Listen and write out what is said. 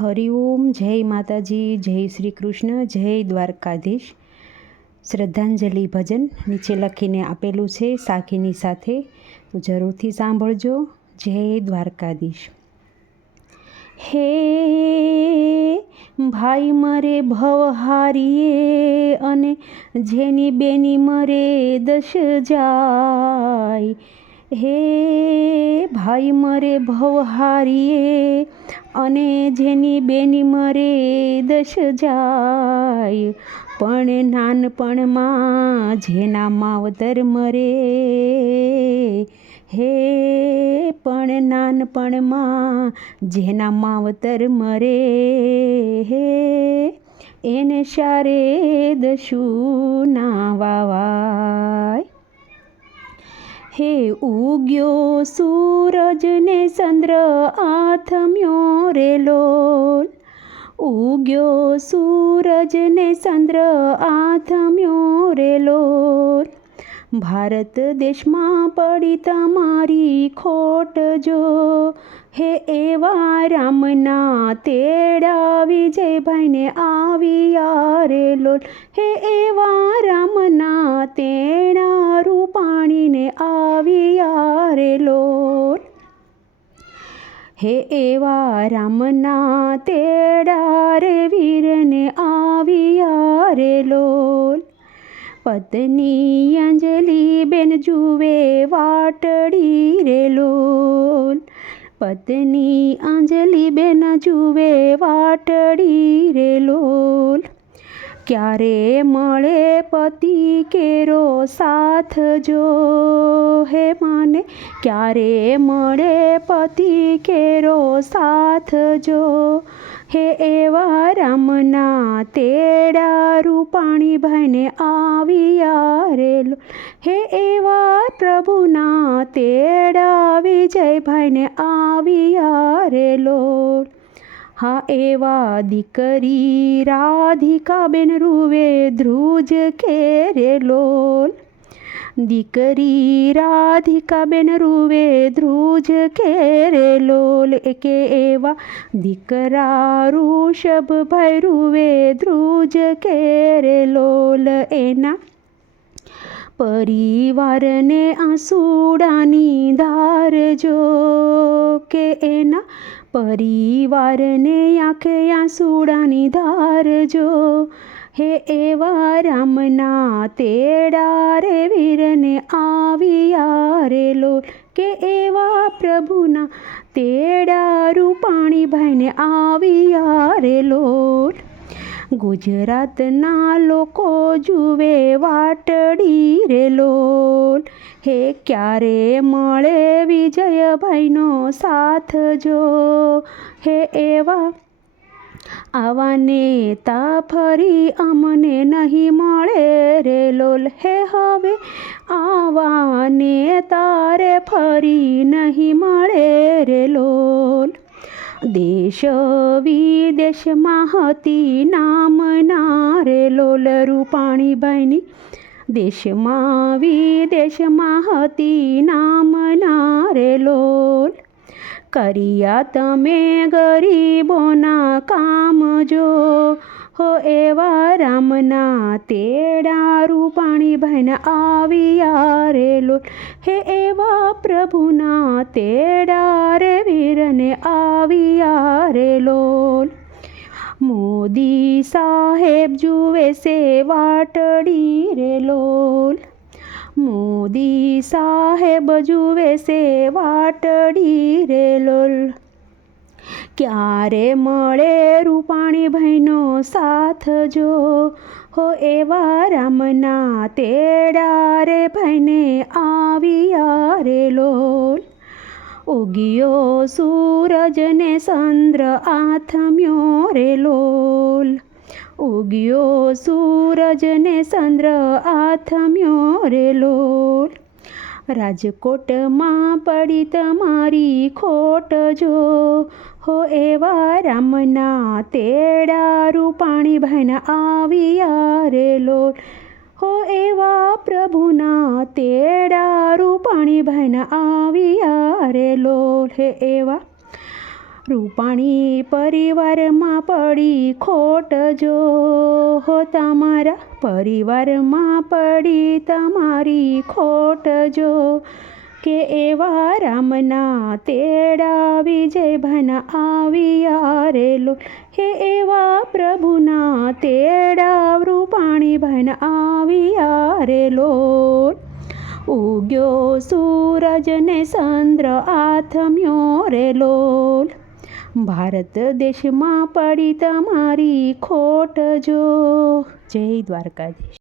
હરિઓમ, જય માતાજી, જય શ્રી કૃષ્ણ, જય દ્વારકાધીશ. શ્રદ્ધાંજલિ ભજન નીચે લખીને આપેલું છે સાખીની સાથે, તો જરૂરથી સાંભળજો. જય દ્વારકાધીશ. હે ભાઈ મરે ભવહારીએ, અને જેની બેની મરે દશ જાય. હે ભાઈ મરે ભવહારીએ, અને જેની બેની મરે દશ જાય. પણ નાનપણમાં જેના માવતર મરે, હે પણ નાનપણમાં જેના માવતર મરે, હે એને શારે દશું ના વાવાય. હે ઉગ્યો સૂરજ ને ચંદ્ર આથમ્યો રે લોલ, ઉગ્યો સૂરજ ને ચંદ્ર આથમ્યો રે લોલ. ભારત દેશમાં પડી તમારી ખોટ જો, હે એવા રામના તેડા વિજયભાઈને આવ્યા રે લોલ. હે એવા રામના તેડા રૂપાણીને આવ્યા રે લોલ. હે એવા રામના તેડા રે વીરને આવ્યા રે લોલ. પત્ની અંજલિ બેન જુએ વાટડી રે લોલ, પત્ની અંજલિ બેન જુએ વાટડી રે લોલ. ક્યારે મળે પતિ કેરો સાથ જો, હે માને ક્યારે મળે પતિ કેરો સાથ જો. હે એવા રામના તેડા રૂપાણીભાઈને આવ્યા રે લોલ. હે એવા પ્રભુના તેડા વિજયભાઈને આવ્યા રે લોલ. હા એવા દીકરી રાધિકાબેન રૂવે ધ્રુજ કે રે લોલ, દીકરી રાધિકાબેન રૂવે ધ્રુજ કે રે લોલ. કે એવા દીકરા ઋષભભાઈ રૂવે ધ્રુજ કે રે લોલ. એના પરિવારને આંસુડાની ધાર જો, કે એના પરિવારને આંખે આંસુડાની ધાર જો. હે એવા રામના તેડા રે વીરને આવ્યા રે લોલ. કે એવા પ્રભુના તેડા રૂપાણીભાઈને આવ્યા રે લોલ. ગુજરાતના લોકો જુએ વાટડી રે લોલ. હે ક્યારે મળે વિજયભાઈનો સાથ જો, હે એવા આવા નેતા ફરી અમને નહીં મળે રે લોલ. હે હવે આવા નેતા રે ફરી નહીં મળે રે લોલ. દેશ વિદેશમાં હતી નામના રે લોલ રૂપાણીભાઈની, દેશમાં વિદેશમાં હતી નામના રે લોલ. કર્યા તમે ગરીબોના કામ જો, હો એવા રામના તેડા રૂપાણીભાઈને આવ્યા રે લોલ. હે એવા પ્રભુના તેડા રે વીરને આવ્યા રે લોલ. મોદી સાહેબ જુએ છે વાટડી રે લોલ, મોદી સાહેબ જુએ છે વાટડી રે લોલ. ક્યારે મળે રૂપાણીભાઈનો સાથ જો, હો એવા રામના તેડા રે ભાઈને આવ્યા રે લોલ. ઉગ્યો સૂરજ ને ચંદ્ર આથમ્યો રે લોલ, ઉગ્યો સૂરજ ને ચંદ્ર આથમ્યો રે લોલ. રાજકોટમાં પડી તમારી ખોટ જો, હો એવા રામના તેડા રૂપાણીભાઈને આવ્યા રે લોલ. હો એવા પ્રભુના તેડા રૂપાણીભાઈને આવ્યા રે લોલ. હે એવા રૂપાણી પરિવારમાં પડી ખોટ જો, હો તમારા પરિવારમાં પડી તમારી ખોટ જો, કે એવા રામના તેડા વિજયભાના આવ્યા રે લો, હે એવા પ્રભુના તેડા રૂપાણી ભાના આવ્યા રે લો. ઉગ્યો સૂરજ ને ચંદ્ર આથમ્યો રે લોલ, ભારત દેશમાં પડી તમારી ખોટ જો. જય દ્વારકાધીશ.